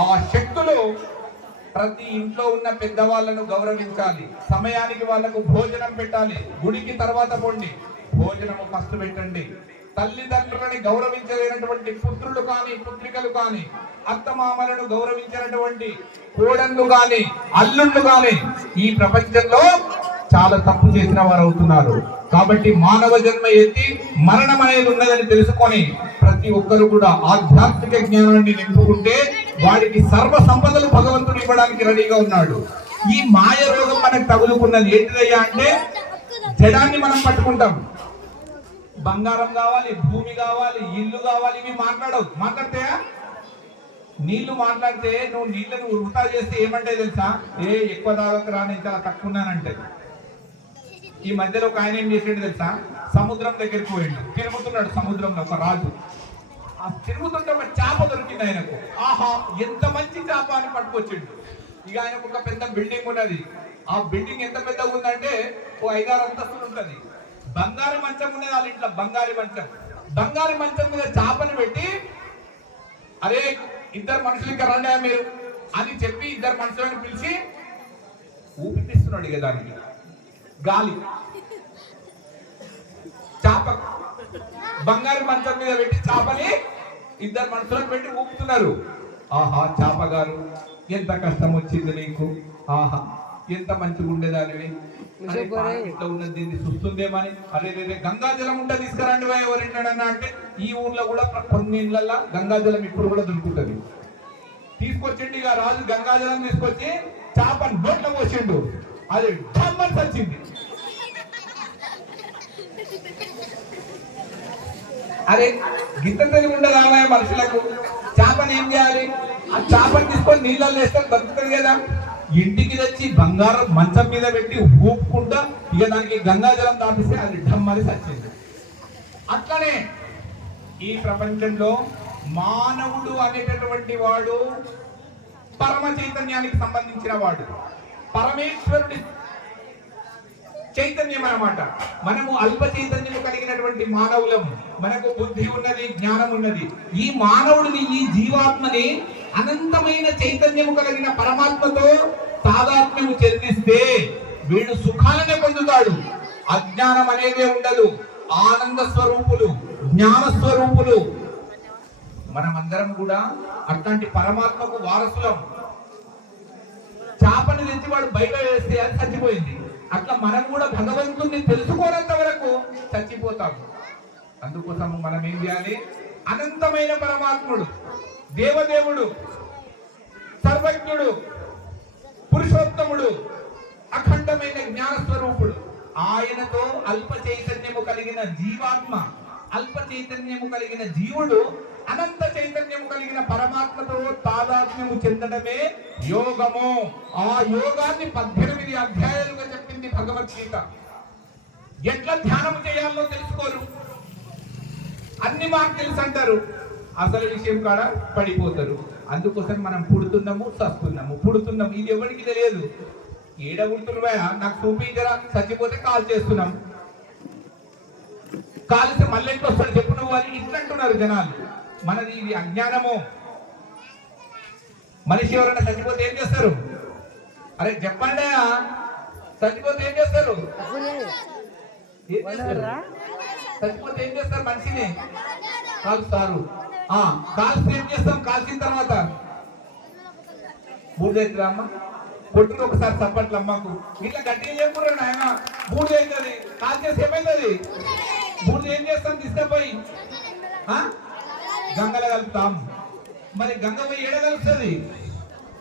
ఆ శక్తులు ప్రతి ఇంట్లో ఉన్న పెద్దవాళ్ళను గౌరవించాలి. సమయానికి వాళ్ళకు భోజనం పెట్టాలి. గుడికి తర్వాత పొండి. భోజనము ఫస్ట్ పెట్టండి. తల్లిదండ్రులని గౌరవించలేనటువంటి పుత్రులు కానీ పుత్రికలు కానీ అత్తమామలను గౌరవించినటువంటి కోడళ్ళు కానీ అల్లుళ్ళు కానీ ఈ ప్రపంచంలో చాలా తప్పు చేసిన వారు అవుతున్నారు. కాబట్టి మానవ జన్మ ఎత్తి మరణం అనేది ఉన్నదని తెలుసుకొని ప్రతి ఒక్కరు కూడా ఆధ్యాత్మిక జ్ఞానాన్ని నింపుకుంటే వాడికి సర్వ సంపదలు భగవంతుడు ఇవ్వడానికి రెడీగా ఉన్నాడు. ఈ మాయ రోగం మనకు తగులుకున్నది ఏంటిదయ్యా అంటే జడాన్ని మనం పట్టుకుంటాం. బంగారం కావాలి భూమి కావాలి ఇల్లు కావాలి ఇవి మాట్లాడవు. మాట్లాడతాయా నీళ్ళు మాట్లాడితే నువ్వు నీళ్ళని వృధా చేస్తే ఏమంటే తెలుసా? ఏ ఎక్కువ తాగకరా రాని చాలా తక్కువ ఉన్నానంటే ఈ మధ్యలో ఒక ఆయన ఏం చేసాడు తెలుసా? సముద్రం దగ్గరికి పోయిండు. తిరుగుతున్నాడు సముద్రంలో ఒక రాజు. ఆ తిరుగుతుంటే ఒక చేప దొరికింది ఆయనకు. ఆహా ఎంత మంచి చేప అని పట్టుకొచ్చిండు. ఇక ఆయనకు ఒక పెద్ద బిల్డింగ్ ఉన్నది. ఆ బిల్డింగ్ ఎంత పెద్దగా ఉందంటే ఓ ఐదారు అంతస్తులు ఉంటుంది. బంగారు మంచం ఉన్నది వాళ్ళ ఇంట్లో బంగారు మంచం. బంగారు మంచం మీద చేపను పెట్టి అరే ఇద్దరు మనుషులు ఇంకా రండి మీరు అని చెప్పి ఇద్దరు మనుషులను పిలిచి ఊపిస్తున్నాడు ఇక దానికి. గాలి. చేప బంగారు మంచం మీద పెట్టి చాపని ఇద్దరు మనుషులకు పెట్టి ఊపుతున్నారు. ఆహా చాప గారు ఎంత కష్టం వచ్చింది నీకు? ఆహా ఎంత మంచిగా ఉండేదానివి? ఇట్లా ఉన్నది దీన్ని చూస్తుందేమని అరే రే గంగాజలం ఉంటే తీసుకురండి వా, ఎవరింటాడన్నా అంటే ఈ ఊర్లో కూడా కొన్ని ఇళ్ళల్లో గంగాజలం ఇప్పుడు కూడా దొరుకుతుంది. తీసుకొచ్చిండు ఇక రాజు గంగాజలం తీసుకొచ్చి చేపను నోట్లో పోసిండు. అది డమ్మని వచ్చింది అరే గిత్త తెలివి ఉండదు మనుషులకు చేపని ఏం చేయాలి? ఆ చేపని తీసుకొని నీళ్ళల్లో వేస్తే బతుకుతుంది కదా. ఇంటికి తెచ్చి బంగారం మంచం మీద పెట్టి ఊపుకుంటా ఇక దానికి గంగాజలం తాపిస్తే అది ఢమ్మని సచ్చింది. అట్లనే ఈ ప్రపంచంలో మానవుడు అనేటటువంటి వాడు పరమ చైతన్యానికి సంబంధించిన వాడు. పరమేశ్వరుడి చైతన్యం అన్నమాట మనము అల్ప చైతన్యము కలిగినటువంటి మానవులం. మనకు బుద్ధి ఉన్నది జ్ఞానం ఉన్నది. ఈ మానవుడిని ఈ జీవాత్మని అనంతమైన చైతన్యము కలిగిన పరమాత్మతో తాదాత్మ్యము చెందిస్తే వీడు సుఖాలనే పొందుతాడు. అజ్ఞానం అనేదే ఉండదు. ఆనంద స్వరూపులు జ్ఞాన స్వరూపులు. మనమందరం కూడా అట్లాంటి పరమాత్మకు వారసులం. చేపను తెచ్చి వాడు బయట వేస్తే అది చచ్చిపోయింది. అట్లా మనం కూడా భగవంతుణ్ణి తెలుసుకోనంత వరకు చచ్చిపోతాము. అందుకోసం మనం ఏం చేయాలి? అనంతమైన పరమాత్ముడు దేవదేవుడు సర్వజ్ఞుడు పురుషోత్తముడు అఖండమైన జ్ఞాన స్వరూపుడు ఆయనతో అల్ప చైతన్యము కలిగిన జీవాత్మ అల్ప చైతన్యము కలిగిన జీవుడు అనంత చైతన్యము కలిగిన పరమాత్మతో తాదాత్మ్యము చెందడమే యోగము. ఆ యోగాన్ని పద్దెనిమిది అధ్యాయాలుగా చెప్పింది భగవద్గీత ఎట్లా ధ్యానం చేయాలో తెలుసుకోరు. అన్ని మాకు తెలుసు అంటారు అసలు విషయం కాడ? పడిపోతారు. అందుకోసం మనం పుడుతున్నాము చస్తున్నాము. పుడుతున్నాము ఇది ఎవరికి తెలియదు. ఏడ పుడుతున్నాయా నాకు చూపించరా? చచ్చిపోతే కాల్ చేస్తున్నాం. కాలిస్తే మళ్ళీ ఎట్లా వస్తాడు చెప్పు నువ్వు అని ఇట్లా అంటున్నారు జనాలు. మనది ఇది అజ్ఞానము. మనిషి ఎవరైనా చచ్చిపోతే ఏం చేస్తారు? అరే చెప్పండి చచ్చిపోతే ఏం చేస్తారు? చచ్చిపోతే ఏం చేస్తారు మనిషిని? కాలుస్తారు. ఆ కాల్స్తే ఏం చేస్తాం? కాల్చిన తర్వాత. బూడిదైతుంది అమ్మ? కొట్టుకు ఒకసారి చప్పట్లు అమ్మకు. ఇట్లా గట్టిగా చెప్పురా నాయన. బూడిదైతుంది కాల్చేసి ఏమైంది బూడిద ఏం చేస్తాం? తీసుకపోయి? గంగలో కలుపుతాం. మరి గంగ పోయి ఏడ కలుపుతుంది?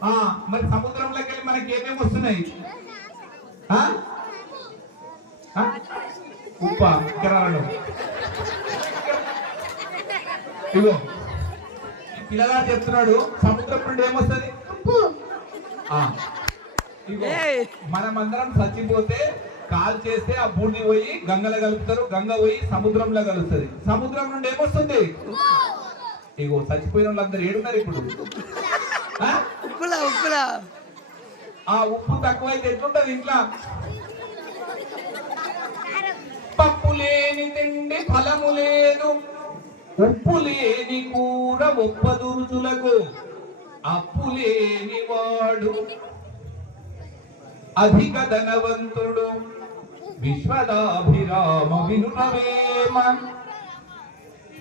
ఆ మరి సముద్రంలోకి వెళ్ళి మనకి ఏమేమి వస్తున్నాయి? ఉప్ప కిరాణం ఇగో ఈ పిల్లగాడు చెప్తున్నాడు సముద్రం నుండి ఏమొస్తుంది మనమందరం చచ్చిపోతే కాల్ చేస్తే ఆ బూడిని పోయి గంగలో కలుపుతారు గంగ పోయి సముద్రంలో కలుస్తుంది. సముద్రం నుండి ఏమొస్తుంది? ఇగో చచ్చిపోయిన వాళ్ళందరూ ఏడున్నారు ఇప్పుడు. ఆ? ఉప్పులా ఉప్పులా. ఆ ఉప్పు తక్కువైతే ఎట్లుంటది ఇంట్లో? పప్పు లేని తిండి ఫలము లేదు. ఉప్పు లేని కూర ఒప్పదు రుచులకు. అప్పులేనివాడు అధిక ధనవంతుడు. విశ్వదాభిరామ వినురవేమ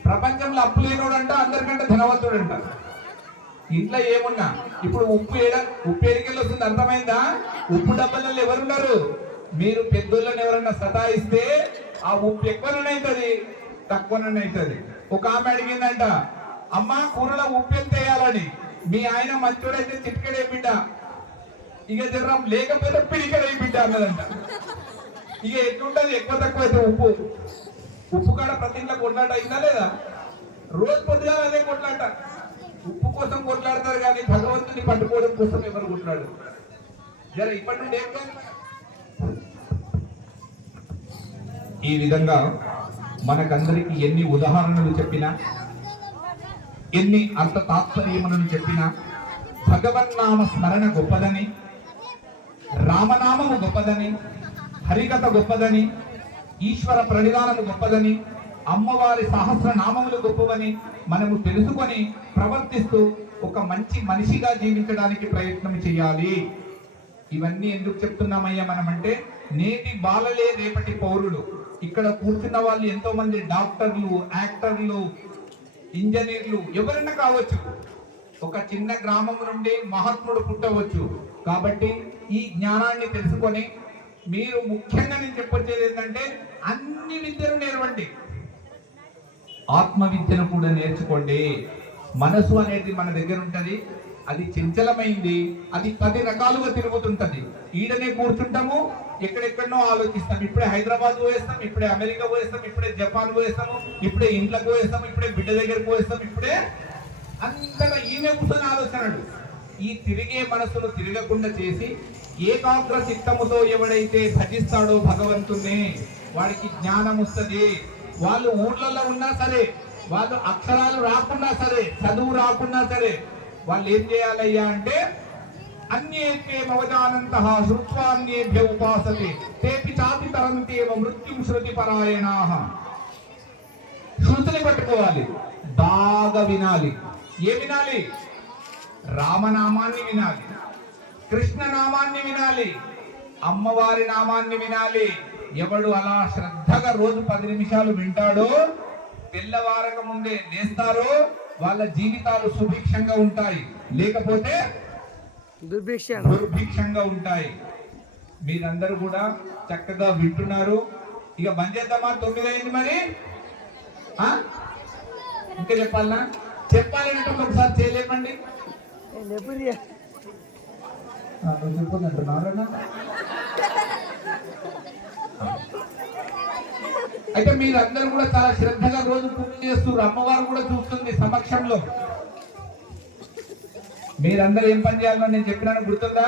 ప్రపంచంలో అప్పు లేనోడంట అందరికంటే ధనవంతుడంట. ఇంట్లో ఏమున్నా? ఇప్పుడు ఉప్పు ఏడ? ఉప్పు ఏడికెళ్ళి వస్తుంది అర్థమైందా? ఉప్పు డబ్బాలలో ఎవరున్నారు? మీరు పెద్దోళ్ళని ఎవరన్నా సతాయిస్తే ఆ ఉప్పు ఎక్కువనైతుంది తక్కువనైతుంది ఒక ఆమె అడిగిందంట అమ్మ కూరలో ఉప్పు ఎంత వేయాలని? మీ ఆయన మంచోడైతే చిటికెడే బిడ్డ ఇక జరం లేకపోతే పిడికెడే బిడ్డ అన్నదంట. ఇక ఎట్లుంటది? ఎక్కువ తక్కువ అయితే ఉప్పు. ఉప్పు కాడ ప్రతి ఇంట్లో కొట్లాట అయిందా లేదా? రోజు పొద్దుగా అదే కొట్లాట. ఉప్పు కోసం కొట్లాడతారు కానీ భగవంతుని పట్టుకోవడం కోసం ఎవరు కొట్లాడు జర ఇప్పటి నుండి ఏం ఈ విధంగా మనకందరికి ఎన్ని ఉదాహరణలు చెప్పినా ఎన్ని అర్థ తాత్పర్యములను చెప్పినా భగవన్నామ స్మరణ గొప్పదని రామనామము గొప్పదని హరికథ గొప్పదని ఈశ్వర ప్రణిధానం గొప్పదని అమ్మవారి సహస్ర నామములు గొప్పవని మనము తెలుసుకొని ప్రవర్తిస్తూ ఒక మంచి మనిషిగా జీవించడానికి ప్రయత్నం చేయాలి. ఇవన్నీ ఎందుకు చెప్తున్నామయ్యా మనం అంటే నేటి బాలలే రేపటి పౌరులు. ఇక్కడ కూర్చున్న వాళ్ళు ఎంతో మంది డాక్టర్లు యాక్టర్లు ఇంజనీర్లు ఎవరైనా కావచ్చు. ఒక చిన్న గ్రామం నుండి మహాత్ముడు పుట్టవచ్చు. కాబట్టి ఈ జ్ఞానాన్ని తెలుసుకొని మీరు ముఖ్యంగా నేను చెప్పొచ్చేది ఏంటంటే అన్ని విద్యలు నేర్వండి. ఆత్మ విద్యను కూడా నేర్చుకోండి. మనసు అనేది మన దగ్గర ఉంటుంది అది చంచలమైంది అది పది రకాలుగా తిరుగుతుంటది. ఈడనే కూర్చుంటాము ఎక్కడెక్కడనో ఆలోచిస్తాం. ఇప్పుడే హైదరాబాద్ పోయేస్తాం ఇప్పుడే అమెరికా పోయేస్తాం ఇప్పుడే జపాన్ పోయేస్తాము ఇప్పుడే ఇంట్లోకి పోయేస్తాం ఇప్పుడే బిడ్డ దగ్గరకు పోయేస్తాం ఇప్పుడే అంతగా ఈమె కూర్చొని ఆలోచనలు. ఈ తిరిగే మనసును తిరగకుండా చేసి ఏకాగ్ర చిత్తముతో ఎవడైతే భజిస్తాడో భగవంతుణ్ణి వాడికి జ్ఞానం వస్తుంది. వాళ్ళు ఊర్లలో ఉన్నా సరే వాళ్ళు అక్షరాలు రాకున్నా సరే చదువు రాకున్నా సరే వాళ్ళు ఏం చేయాలయ్యా అంటే అన్యేతే మవదానంత శృత్వాన్యేభ్య ఉపాసతే తేపి చాతి తరంతేవ మృత్యుం శృతి పరాయణా. శృతిని పట్టుకోవాలి. బాగా వినాలి. ఏ వినాలి? రామనామాన్ని వినాలి. కృష్ణ నామాన్ని వినాలి. అమ్మవారి నామాన్ని వినాలి. ఎవడు అలా శ్రద్ధగా రోజు పది నిమిషాలు వింటాడో తెల్లవారక ముందే లేస్తారో వాళ్ళ జీవితాలు సుభిక్షంగా ఉంటాయి. లేకపోతే దుర్భిక్ష. దుర్భిక్షంగా ఉంటాయి. మీరందరూ కూడా చక్కగా వింటున్నారు. ఇక బంద్ చేద్దామా? తొమ్మిది అయింది మరి? ఇంకా చెప్పాలనా? చెప్పాలంటే ఒకసారి ఆ, నువ్వు చెప్పొద్దంటున్నారా అయితే మీరందరూ కూడా చాలా శ్రద్ధగా రోజు పూజ చేస్తున్నారు అమ్మవారు కూడా చూస్తుంది సమక్షంలో. మీరందరూ ఏం పని చేయాలో నేను చెప్పినాను గుర్తుందా?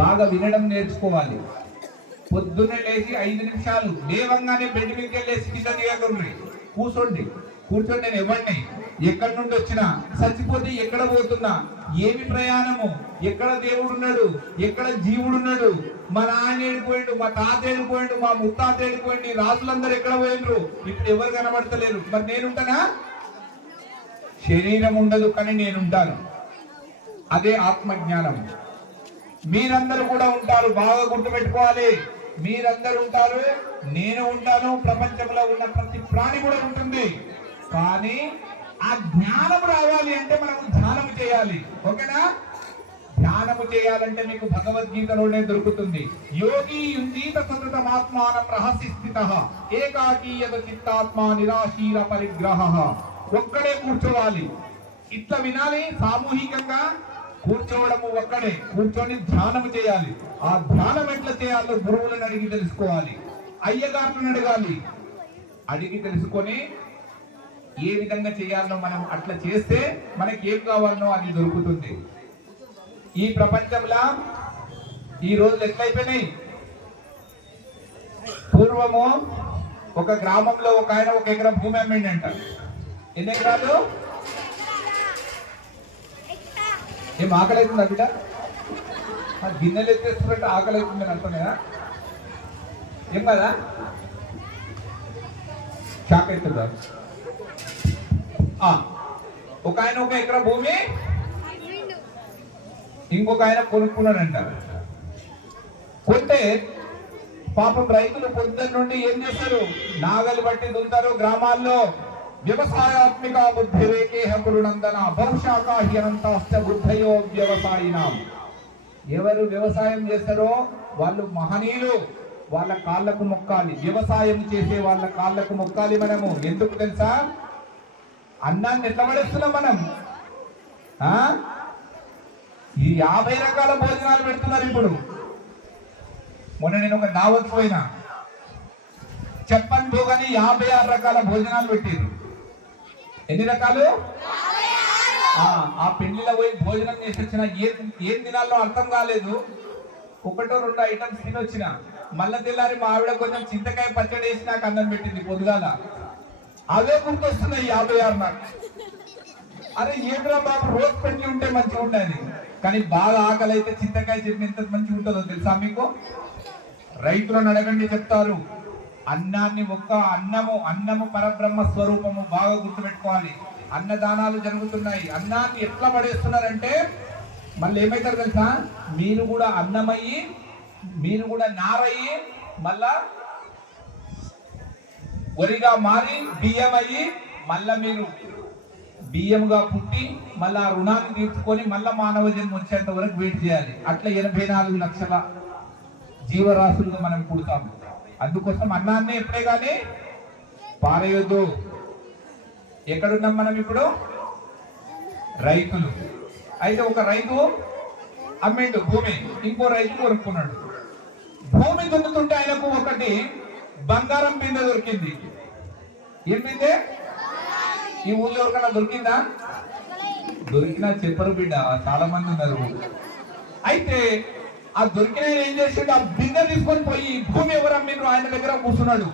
బాగా వినడం నేర్చుకోవాలి. పొద్దున్నే లేచి ఐదు నిమిషాలు దేవంగానే బెడ్ మీదకి వెళ్ళేసి కింద దిగకుండ్రి కూర్చోండి కూర్చోండి నేను ఇవ్వండి ఎక్కడి నుండి వచ్చినా చచ్చిపోతే ఎక్కడ పోతున్నా? ఏమి ప్రయాణము? ఎక్కడ దేవుడు ఉన్నాడు? ఎక్కడ జీవుడు ఉన్నాడు? మా నాన్న ఏడిపోయిండు మా తాత ఏడిపోయిండు మా ముత్తాత ఏడిపోయిండు రాజులందరూ ఎక్కడ పోయిండ్రు? ఇప్పుడు ఎవరు కనబడతలేరు. మరి నేనుంటానా? శరీరం ఉండదు కానీ నేనుంటాను. అదే ఆత్మజ్ఞానం. మీరందరూ కూడా ఉంటారు. బాగా గుర్తుపెట్టుకోవాలి. మీరందరూ ఉంటారు నేను ఉంటాను ప్రపంచంలో ఉన్న ప్రతి ప్రాణి కూడా ఉంటుంది. కానీ ఆ జ్ఞానం రావాలి అంటే మనం ధ్యానం చేయాలి. ఓకేనా? ధ్యానము చేయాలంటే మీకు భగవద్గీతలోనే దొరుకుతుంది. యోగి యుంజీత సతతమాత్మానం రహస్య స్థిత ఏకాకీయత చిత్తాత్మ నిరాశీర పరిగ్రహ. ఒక్కడే కూర్చోవాలి. ఇట్లా వినాలి సామూహికంగా. కూర్చోవడము ఒక్కడే కూర్చొని ధ్యానం చేయాలి. ఆ ధ్యానం ఎట్లా చేయాలో గురువులను అడిగి తెలుసుకోవాలి. అయ్యగారులను అడగాలి. అడిగి తెలుసుకొని ఏ విధంగా చేయాలో మనం అట్లా చేస్తే మనకి ఏం కావాలనో అది దొరుకుతుంది. ఈ ప్రపంచంలో ఈ రోజులు ఎట్లయిపోయినాయి పూర్వము ఒక గ్రామంలో ఒక ఆయన ఒక ఎకరం భూమి అమ్మిండంట. ఎన్ని ఎకరాలు? ఏం ఆకలి అవుతుందా బిడ్డ గిన్నెలు ఎత్తేస్తున్నట్టు ఆకలి అవుతుందని అంటున్నాయా? ఏం కదా? షాక్ అవుతుందా ఒక ఆయన ఒక ఎకరా భూమి? ఇంకొక ఆయన కొనుక్కున్నాడంట. కొంటే పాపం రైతులు పొద్దున్న నుండి ఏం చేస్తారు? నాగలి బట్టి దుంతారు గ్రామాల్లో. వ్యవసాయాత్మిక బుద్ధి రేకే హకురునందన బహుశాఖాహ్యనంతాశ్చ బుద్ధయో వ్యవసాయినాం ఎవరు వ్యవసాయం చేస్తారో వాళ్ళు మహనీయులు వాళ్ళ కాళ్ళకు మొక్కాలి. వ్యవసాయం చేసే వాళ్ళ కాళ్ళకు మొక్కాలి మనము. ఎందుకు తెలుసా? అన్నాన్ని ఎట్లా పడేస్తున్నాం మనం? ఆ? ఈ యాభై రకాల భోజనాలు పెడుతున్నారు ఇప్పుడు. మొన్న నేను ఒక దావత్ పోయినా చెప్పని పోగానే యాభై ఆరు రకాల భోజనాలు పెట్టారు ఎన్ని రకాలు? ఆ, పెళ్ళిలో పోయి భోజనం చేసి వచ్చిన ఏ ఏం తినాలో అర్థం కాలేదు. ఒకటో రెండు ఐటమ్స్ తిని వచ్చిన మళ్ళా తెల్లారి మా ఆవిడ కొంచెం చింతకాయ పచ్చడి వేసి నాకు అన్నం పెట్టింది పొద్దుగాల. అవే గుర్తొస్తున్నాయి యాభై ఆరు నాకు. అరే ఏమిరా బాబు రోజు పెట్టి ఉంటే మంచిగా ఉండేది. కానీ బాగా ఆకలి అయితే చింతకాయ చట్నీ ఎంత మంచిగా ఉంటుందో తెలుసా మీకు? రైతులను అడగండి చెప్తారు. అన్నాన్ని ఒక్క అన్నము అన్నము పరబ్రహ్మ స్వరూపము బాగా గుర్తుపెట్టుకోవాలి. అన్నదానాలు జరుగుతున్నాయి. అన్నాన్ని ఎట్లా పడేస్తున్నారంటే మళ్ళీ ఏమవుతారు తెలుసా? మీరు కూడా అన్నమయ్యి మీరు కూడా నారయ్యి మళ్ళా వరిగా మారి బియ్యం అయ్యి మళ్ళా మీరు బియ్యంగా పుట్టి మళ్ళా రుణాన్ని తీర్చుకొని మళ్ళా మానవ జన్మ వచ్చేంత వరకు వెయిట్ చేయాలి. అట్లా ఎనభై నాలుగు లక్షల జీవరాశులుగా మనం పుడతాము. అందుకోసం అన్నాన్ని ఎప్పుడే కానీ పారేయొద్దు. ఎక్కడున్నాం మనం ఇప్పుడు? రైతులు. అయితే ఒక రైతు అమ్మిండు భూమి ఇంకో రైతు కొనుక్కున్నాడు. భూమి దున్నుతుంటే ఆయనకు ఒకటి బంగారం బిందె దొరికింది. ఏం బిందె ఈ ఊళ్ళో ఎవరికైనా దొరికిందా? దొరికినా చెప్పరు బిడ్డ చాలా మంది ఉన్నారు. అయితే ఆ దొరికిన ఏం చేసాడు? ఆ బిందె తీసుకొని పోయి భూమి ఎవరు అమ్మిండ్రు ఆయన దగ్గర కూర్చున్నాడు.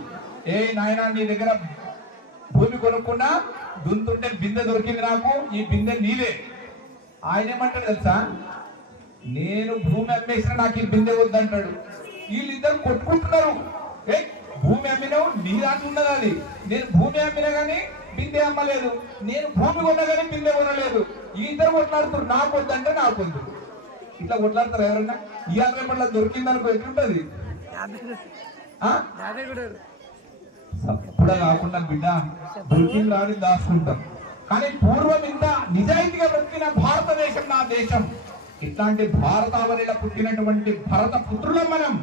ఏ నాయనా నీ దగ్గర భూమి కొనుక్కున్నా? దుంతుంటే బిందె దొరికింది నాకు. ఈ బిందె నీవే. ఆయన ఏమంటాడు తెలుసా? నేను భూమి అమ్మేసిన నాకు ఈ బిందె వద్దంటాడు. వీళ్ళిద్దరు కొట్టుకుంటున్నారు. ఏ భూమి అమ్మినావు? నీ దాంట్లో ఉన్నది అది. నేను భూమి అమ్మినా కానీ బిందె అమ్మలేదు. నేను భూమి కొన్నా కానీ బిందె కొనలేదు. ఈ ఇద్దరు కొట్లాడుతున్నారు. నాకు వద్దంటే నాకు వద్దు. ఇట్లా కొట్లాడతారు ఎవరన్నా? ఈ రేపట్ల దొరికిందనుకో ఎట్లుంటది? యాభై ఆ? కూడా కాకుండా బిడ్డ దొరికింది రాని దాచుకుంటాం కానీ పూర్వం ఇంత నిజాయితీగా బ్రతికిన భారతదేశం నా దేశం. ఇట్లాంటి భారతావనిలో పుట్టినటువంటి భరత పుత్రులం మనం.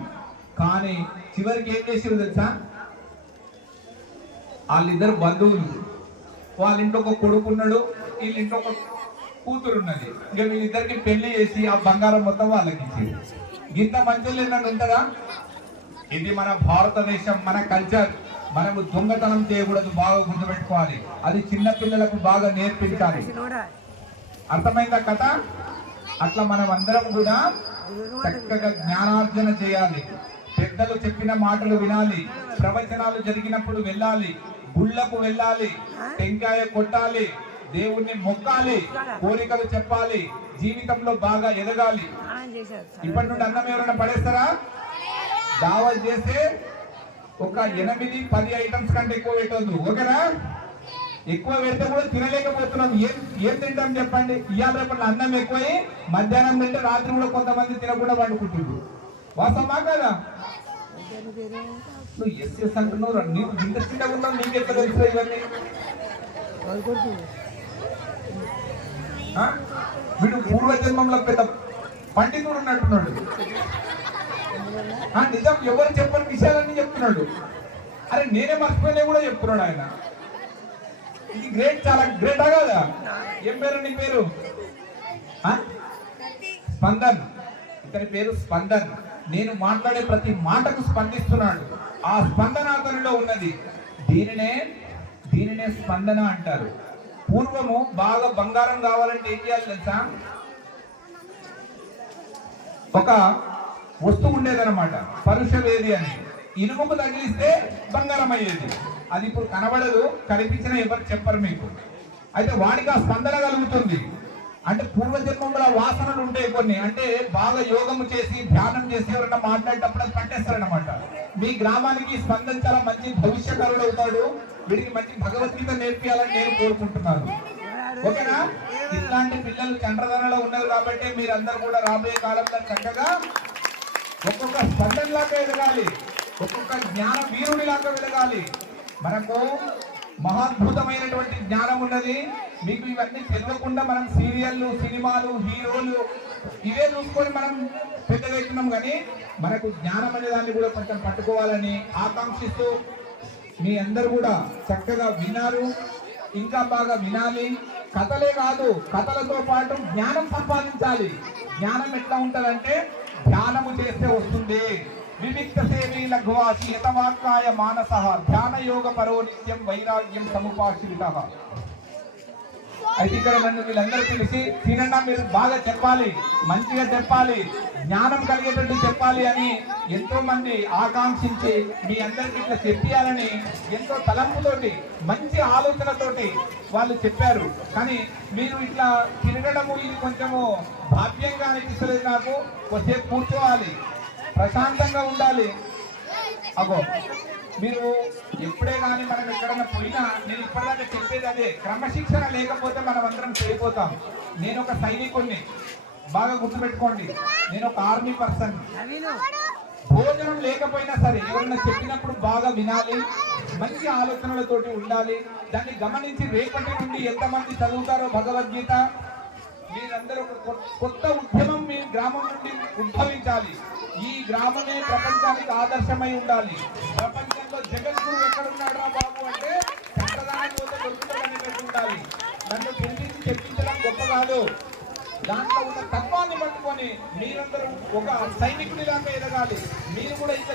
కానీ చివరికి ఏం చేసారు తెలుసా? వాళ్ళిద్దరు బంధువులు. వాళ్ళ ఇంట్లో ఒక కొడుకున్నాడు వీళ్ళ ఇంట్లో ఒక కూతురు ఉన్నది ఇంకా వీళ్ళిద్దరికి పెళ్ళి చేసి ఆ బంగారం మొత్తం వాళ్ళకి ఇచ్చింది. ఇంత మంచిగా ఏంటంటే ఉంటారా ఇది మన భారతదేశం మన కల్చర్ మనము దొంగతనం చేయకూడదు బాగా గుర్తుపెట్టుకోవాలి. అది చిన్న పిల్లలకు బాగా నేర్పించాలి. అర్థమైందా కథ? అట్లా మనం అందరం కూడా చక్కగా జ్ఞానార్జన చేయాలి. పెద్దలు చెప్పిన మాటలు వినాలి. ప్రవచనాలు జరిగినప్పుడు వెళ్ళాలి. గుళ్ళకు వెళ్ళాలి. టెంకాయ కొట్టాలి. దేవుణ్ణి మొక్కాలి కోరికలు చెప్పాలి జీవితంలో బాగా ఎదగాలి. ఇప్పటి నుండి అన్నం ఎవరైనా పడేస్తారా? దావత్ చేస్తే ఒక ఎనిమిది పది ఐటమ్స్ కంటే ఎక్కువ పెట్టవద్దు ఓకేనా? ఎక్కువ పెడితే కూడా తినలేకపోతున్నాం. ఏం ఏం తింటాం చెప్పండి? ఇవాళ రేపటి అన్నం ఎక్కువై మధ్యాహ్నం తింటే రాత్రి కూడా కొంతమంది తినకుండా వండుకుంటున్నారు వాస్తవమా కదా? నువ్వు ఎస్ ఎస్ అంటున్నావు. నీకు చిన్నగా ఉన్నావు నీకు ఎట్లా తెలుసు ఇవన్నీ? వీడు పూర్వజన్మంలో పెద్ద పండితుడు ఉన్నట్టున్నాడు. ఆ నిజం ఎవరు చెప్పని విషయాలన్నీ చెప్తున్నాడు. అరే నేనే మర్చిపోయినా కూడా చెప్తున్నాడు ఆయన. ఇది గ్రేట్ చాలా గ్రేటా కదా? ఏం పేరు నీ పేరు? ఆ? స్పందన్. ఇతని పేరు స్పందన్. నేను మాట్లాడే ప్రతి మాటకు స్పందిస్తున్నాడు. ఆ స్పందన అతనిలో ఉన్నది. దీనినే దీనినే స్పందన అంటారు. పూర్వము బాగా బంగారం కావాలంటే ఏం చేయాలి తెలుసా? ఒక వస్తువు ఉండేదన్నమాట. పరుషవేది అని. ఇనుముకు తగిలిస్తే బంగారం అయ్యేది. అది ఇప్పుడు కనబడదు కనిపించిన ఎవరు చెప్పరు మీకు. అయితే వాడికి ఆ స్పందన కలుగుతుంది. అంటే పూర్వజన్మంలో వాసనలు ఉంటాయి కొన్ని. అంటే బాగా యోగము చేసి ధ్యానం చేసి ఎవరన్నా మాట్లాడేటప్పుడు అది పట్టేస్తారనమాట మీ గ్రామానికి స్పందన చాలా మంచి భవిష్యకరుడు అవుతాడు. వీడికి మంచి భగవద్గీత నేర్పియాలని నేను కోరుకుంటున్నాను. ఓకేనా? ఇట్లాంటి పిల్లలు చంద్రధనలో ఉన్నారు కాబట్టి మీరందరూ కూడా రాబోయే కాలంలో చక్కగా ఒక్కొక్క స్పందనలాగా ఎదగాలి. ఒక్కొక్క జ్ఞాన వీరుడిలాగా వెలగాలి మనకు మహాద్భుతమైనటువంటి జ్ఞానం ఉన్నది. మీకు ఇవన్నీ తెలియకుండా మనం సీరియళ్ళు సినిమాలు హీరోలు ఇవే చూసుకొని మనం పెద్దగవుతున్నాం కానీ మనకు జ్ఞానం అనే దాన్ని కూడా కొంచెం పట్టుకోవాలని ఆకాంక్షిస్తూ మీ అందరు కూడా చక్కగా విన్నారు. ఇంకా బాగా వినాలి. కథలే కాదు కథలతో పాటు జ్ఞానం సంపాదించాలి. జ్ఞానం ఎట్లా ఉంటదంటే ధ్యానము చేస్తే వస్తుంది. వివిక్త సేవీ లఘువాసి యతవాక్కాయ మానస. ధ్యాన యోగ పరో నిత్యం వైరాగ్యం సముపాశ్రిత అయితే ఇక్కడ నన్ను వీళ్ళందరూ పిలిచి తినన్నా మీరు బాగా చెప్పాలి మంచిగా చెప్పాలి జ్ఞానం కలిగేటట్టు చెప్పాలి అని ఎంతో మంది ఆకాంక్షించి మీ అందరికి ఇట్లా చెప్పాలని ఎంతో తలంపుతోటి మంచి ఆలోచనతోటి వాళ్ళు చెప్పారు. కానీ మీరు ఇట్లా తిరగడము ఇది కొంచెము భావ్యంగా అనిపిస్తలేదు నాకు. కొద్దిసేపు కూర్చోవాలి ప్రశాంతంగా ఉండాలి. అగో. మీరు ఎప్పుడే కానీ మనం ఎక్కడైనా పోయినా నేను ఇప్పటిదాకా చెప్పేది అదే. క్రమశిక్షణ లేకపోతే మనం అందరం చేయిపోతాం నేను ఒక సైనికుణ్ణి. బాగా గుర్తుపెట్టుకోండి. నేను ఒక ఆర్మీ పర్సన్. భోజనం లేకపోయినా సరే ఎవరైనా చెప్పినప్పుడు బాగా వినాలి మంచి ఆలోచనలతోటి ఉండాలి. దాన్ని గమనించి రేపటి నుండి ఎంతమంది చదువుతారో భగవద్గీత. మీరందరూ ఒక కొత్త ఉద్యమం మీ గ్రామం నుండి ఉద్భవించాలి. ఈ గ్రామమే ప్రపంచానికి ఆదర్శమై ఉండాలి. ప్రపంచంలో జగద్గురు ఎక్కడున్నాడు బాబు అంటే చక్రదానం పోతే దొరుకుతుందనేటట్టు ఉండాలి. నన్ను పిలిపించి చెప్పించడం గొప్ప కాదు. దాంట్లో ఉన్న తత్వాన్ని పట్టుకొని మీరందరూ ఒక సైనికుడిలాగా ఎదగాలి. మీరు కూడా ఇంత